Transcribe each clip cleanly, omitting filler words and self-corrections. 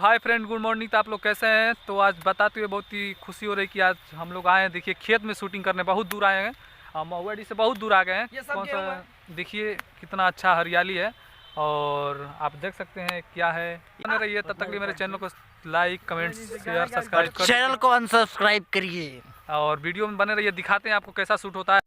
Hi friend, good morning. तो आप लोग कैसे हैं? तो आज बताते हुए बहुत ही खुशी हो रही कि आज हम लोग आए हैं। देखिए, खेत में शूटिंग करने बहुत दूर आए हैं। महुआडी से बहुत दूर आ गए हैं। कौन सा देखिए कितना अच्छा हरियाली है और आप देख सकते हैं क्या है। बने रहिए, तब तक लिए मेरे चैनल को लाइक, कमेंट, शेयर, सब्सक्राइब कर, चैनल को अनसब्सक्राइब करिए और वीडियो में बने रहिए। दिखाते हैं आपको कैसा शूट होता है।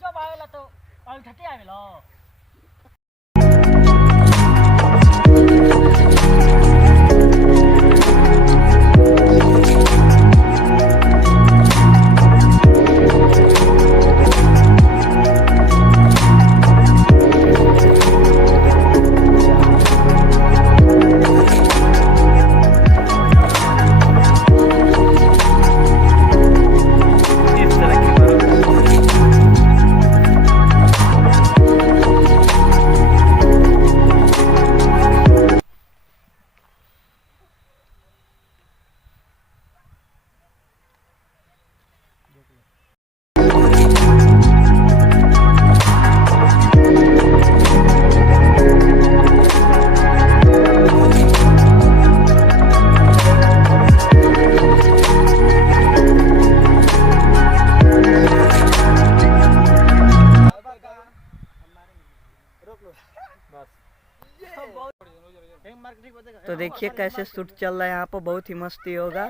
जब आवेला तो ठटे आवेला। तो देखिए कैसे शूट चल रहा है यहाँ पर, बहुत ही मस्ती होगा।